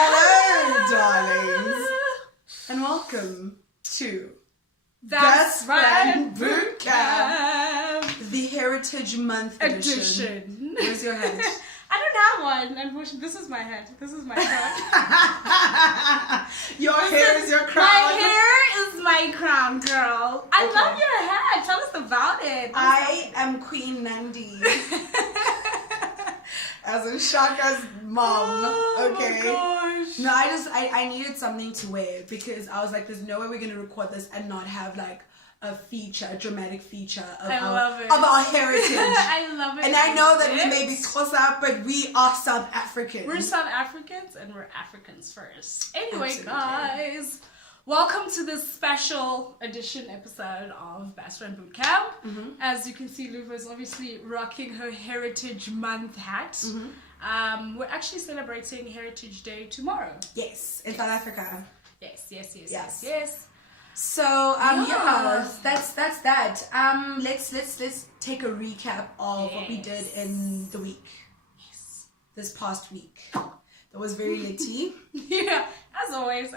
Hello, darlings, and welcome to Bestfriend Bootcamp, the Heritage Month edition. Where's your hat? I don't have one. Unfortunately, this is my hat. This is my crown. Your hair is your crown. My hair is my crown, girl. I love your hat. Tell us about it. I am Queen Nandi. As in Shaka's mom. Oh, okay. my gosh. No, I needed something to wear because I was like, there's no way we're gonna record this and not have like a dramatic feature of our heritage. I love it. And I know that we may be close up, but we are South Africans. We're South Africans and we're Africans first. Anyway, Absolutely. guys, welcome to this special edition episode of Bestfriend Bootcamp. As you can see, Luva's obviously rocking her Heritage Month hat. We're actually celebrating Heritage Day tomorrow. Yes, in South Africa. Yes. So that's that. Let's take a recap of what we did in the week. Yes. This past week. That was very litty. Yeah, as always.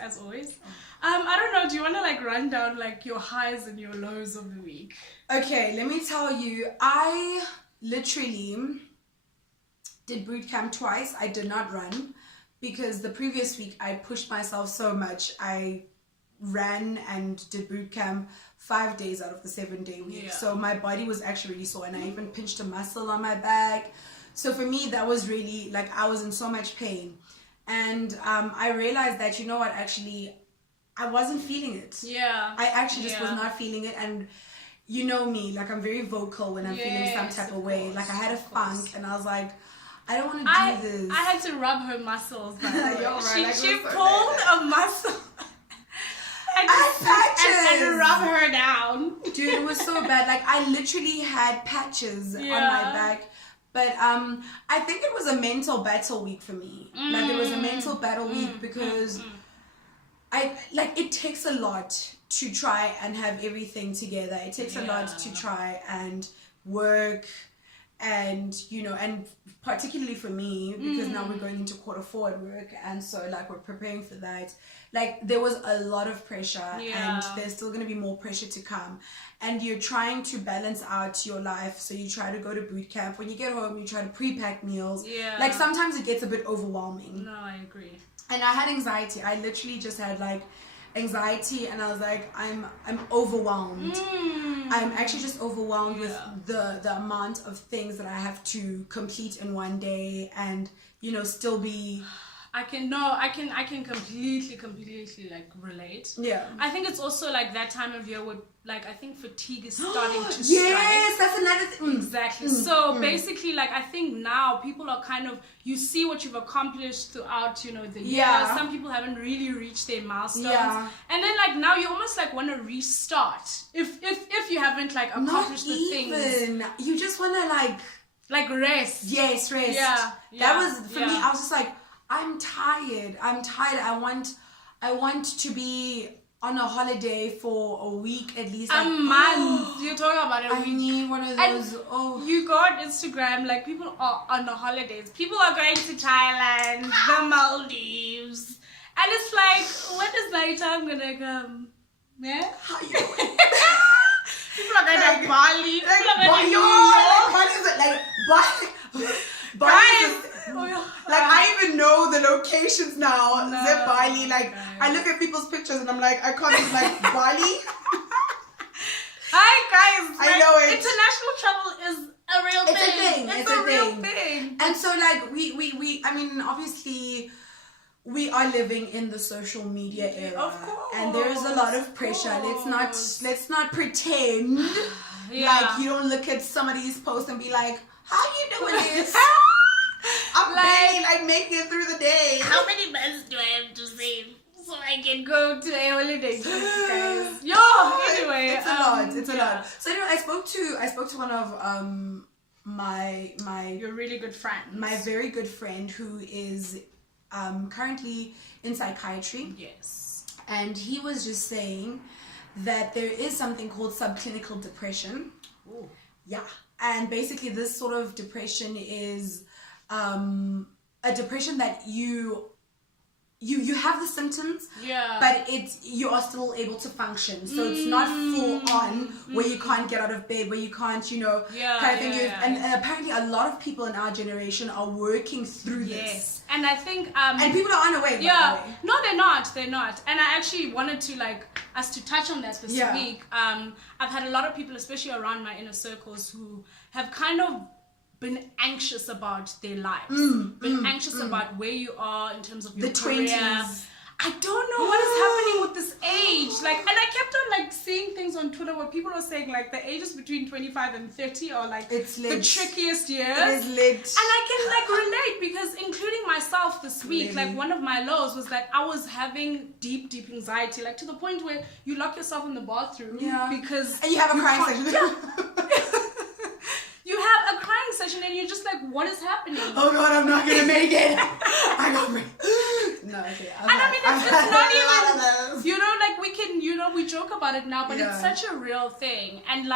I don't know, do you want to like run down like your highs and your lows of the week? Okay, let me tell you, I literally did boot camp twice. I did not run because the previous week I pushed myself so much. I ran and did boot camp 5 days out of the 7-day week. Yeah. So my body was actually really sore and I even pinched a muscle on my back. So for me, that was really like I was in so much pain. And I realized that, you know what, actually, I wasn't feeling it. Yeah. I actually just was not feeling it. And you know me, like I'm very vocal when I'm feeling some type of way. Like I had a funk and I was like, I don't want to do this. I had to rub her muscles. By the way. Right, she pulled a muscle. And rub her down. Dude, it was so bad. Like I literally had patches on my back. But I think it was a mental battle week for me. Like it was a mental battle week because it takes a lot to try and have everything together. It takes a lot to try and work and, you know, and particularly for me, because now we're going into Q4 at work and so like we're preparing for that. Like there was a lot of pressure and there's still going to be more pressure to come. And you're trying to balance out your life. So you try to go to boot camp. When you get home, you try to pre-pack meals. Yeah. Like sometimes it gets a bit overwhelming. No, I agree. And I had anxiety. I literally just had like anxiety and I was like, I'm overwhelmed. I'm actually just overwhelmed with the amount of things that I have to complete in one day and, you know, still be... I can completely like relate. Yeah. I think it's also like that time of year where like I think fatigue is starting to strike. Yes, that's another thing. Exactly. So basically like I think now people are kind of, you see what you've accomplished throughout, you know, the year. Some people haven't really reached their milestones. Yeah. And then like now you almost like want to restart. If you haven't like accomplished the things. You just want to like rest. Yes, rest. Yeah. That was for me. I was just like, I'm tired. I want to be on a holiday for a week at least. A month. You're talking about a week. I need one of those. You go on Instagram, like people are on the holidays. People are going to Thailand, the Maldives. And it's like, when is night time gonna come? Yeah? How you doing? People are going to Bali. Like I even know the locations now. Bali. Like I look at people's pictures and I'm like, I can't even like Bali. Hi guys. I know it. International travel is a real thing. It's a real thing. And so like we I mean obviously we are living in the social media era. Of course. And there is a lot of pressure. Let's not pretend like you don't look at some of these posts and be like, how you doing this? I'm barely like making it through the day. How many months do I have to save so I can go to a holiday trip, guys? Anyway, it's a lot. So anyway, I spoke to one of my your really good friend, my very good friend who is currently in psychiatry. Yes, and he was just saying that there is something called subclinical depression. Ooh. Yeah, and basically this sort of depression is a depression that you you have the symptoms, but you are still able to function. So it's not full on where you can't get out of bed, where you can't, kind of thing. And apparently a lot of people in our generation are working through this. And I think and people are unaware. No, they're not. And I actually wanted to us to touch on that this week. I've had a lot of people, especially around my inner circles, who have kind of been anxious about their lives, anxious about where you are in terms of your career. 20s. I don't know what is happening with this age. And I kept on seeing things on Twitter where people are saying the ages between 25 and 30 are it's the trickiest years. It is lit. And I can relate because including myself this week, one of my lows was that I was having deep anxiety, to the point where you lock yourself in the bathroom because and you have a crying section. You have a crying session and you're just what is happening? Oh God, I'm not gonna make it. I got me. No, okay. And I mean, it's not even, we joke about it now, but it's such a real thing. And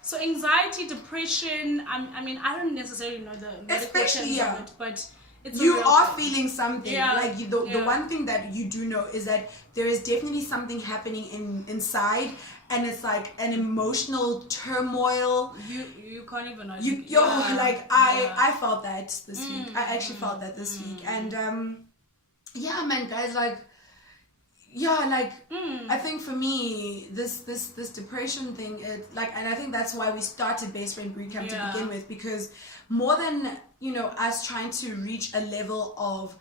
so anxiety, depression, I mean, I don't necessarily know the medical terms of it, but it's you are thing. feeling something. The one thing that you do know is that there is definitely something happening inside, and it's an emotional turmoil. You can't even know. I felt that this week. I actually felt that this week, and man, guys, I think for me, this depression thing, and I think that's why we started Bestfriend Bootcamp to begin with, because more than us trying to reach a level of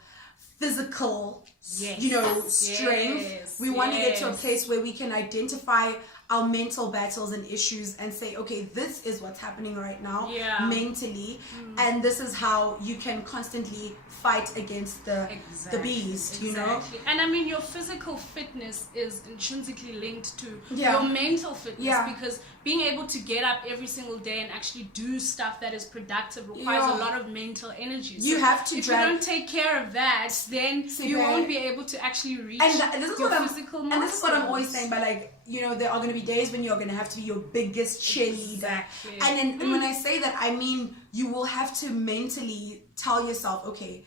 physical, strength, we want to get to a place where we can identify our mental battles and issues and say, okay, this is what's happening right now mentally, and this is how you can constantly fight against the beast, And I mean, your physical fitness is intrinsically linked to your mental fitness, because being able to get up every single day and actually do stuff that is productive requires a lot of mental energy. So you have to if you don't take care of that, then you won't be able to actually reach your physical milestones. And this is what I'm always saying, but there are going to be days when you're going to have to be your biggest cheerleader. Exactly. And then when I say that, I mean you will have to mentally tell yourself, okay,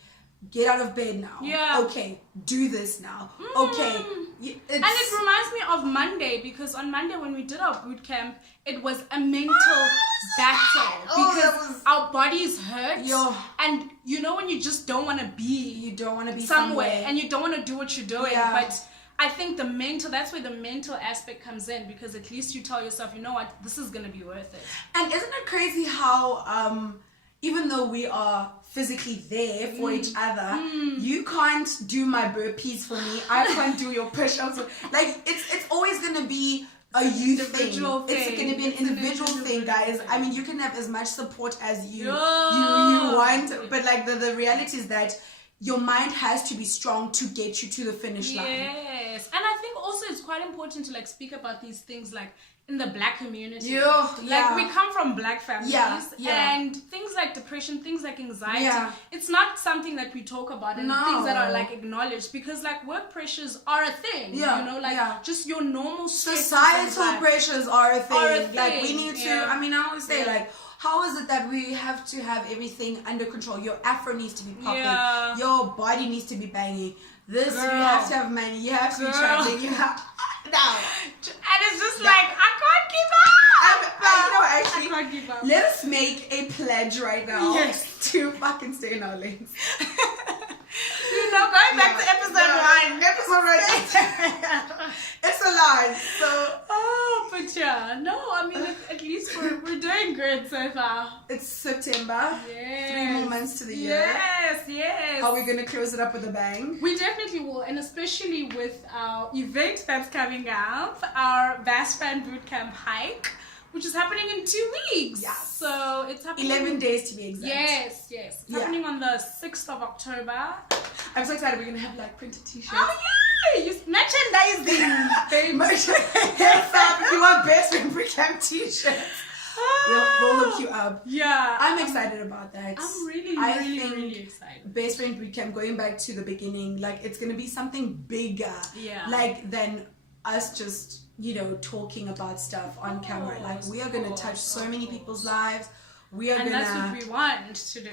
get out of bed now. Yeah. Okay, do this now. Okay. And it reminds me of Monday, because on Monday when we did our boot camp, it was a mental battle because our bodies hurt. And when you just don't want to be somewhere and you don't want to do what you're doing, but I think that's where the mental aspect comes in, because at least you tell yourself, you know what, this is going to be worth it. And isn't it crazy how even though we are physically there for each other, you can't do my burpees for me, I can't do your push-ups. It's always going to be a you thing. It's going to be an individual thing, guys. I mean, you can have as much support as you want, but the reality is that your mind has to be strong to get you to the finish line. Yes. And I think also it's quite important to speak about these things in the Black community. We come from Black families, and things like depression, things like anxiety, it's not something that we talk about, and things that are acknowledged, because work pressures are a thing. Just your normal societal pressures are a thing. We need to. I mean, I always say how is it that we have to have everything under control? Your afro needs to be popping. Your body needs to be banging. You have to have money. You have to be traveling. You have and it's just I can't give up. Actually, I can't give up. Let us make a pledge right now to fucking stay in our lanes. Going back to episode 1. It's a lie. So, I mean, at least we're doing good so far. It's September. Yes. 3 more months to the year. Yes. Are we gonna close it up with a bang? We definitely will, and especially with our event that's coming up, our Bestfriend Bootcamp hike, which is happening in 2 weeks. Yes. So it's happening 11 days to be exact. Yes. It's happening on the 6th of October. I'm so excited. We're gonna have printed t-shirts. Oh yeah! Merchandising, baby. If you want Bestfriend Bootcamp t-shirts, we'll hook you up. Yeah. I'm excited about that. I'm really excited. Bestfriend Bootcamp, going back to the beginning, it's gonna be something bigger. Than us just talking about stuff on camera. We are gonna touch so many people's lives. And that's what we want to do.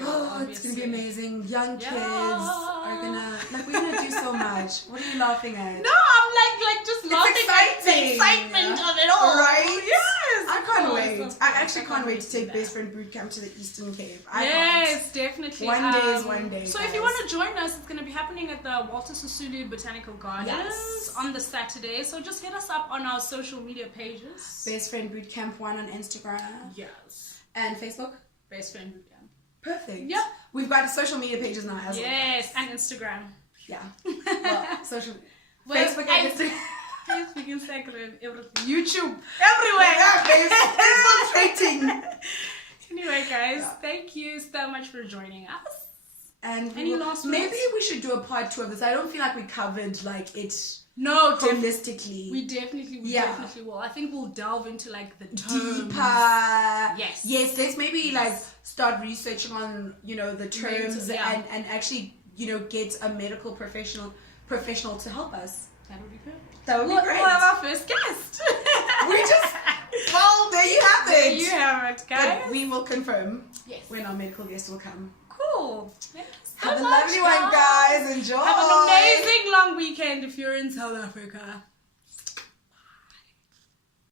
It's gonna be amazing. Young kids are gonna we're gonna do so so much. What are you laughing at? No, I'm like just laughing at the excitement of it all. Right? Yes. I can't wait. I actually can't wait to take Bestfriend Bootcamp to the Eastern Cape. Yes, definitely. One day is one day. So guys. if you want to join us, it's going to be happening at the Walter Sisulu Botanical Gardens on the Saturday. So just hit us up on our social media pages. Bestfriend Bootcamp 1 on Instagram. Yes. And Facebook? Bestfriend Bootcamp. Perfect. Yep. We've got social media pages now as well. Yes, and Instagram. Yeah. Well, social. Well, Facebook and Instagram. Facebook, Instagram, everything. YouTube. Everywhere. Yeah, infiltrating. Anyway, guys, thank you so much for joining us. And any last words? Maybe we should do a part 2 of this. I don't feel like we covered like it. No, holistically. We definitely will. I think we'll delve into like the terms. Deeper. Yes. Yes, let's maybe like start researching on, the terms and actually, get a medical professional to help us. That would be perfect. That would be great. We'll have our first guest. Well, there you have it. There you have it, guys. But we will confirm when our medical guest will come. Cool. Have a lovely one, guys. Enjoy. Have an amazing long weekend if you're in South Africa.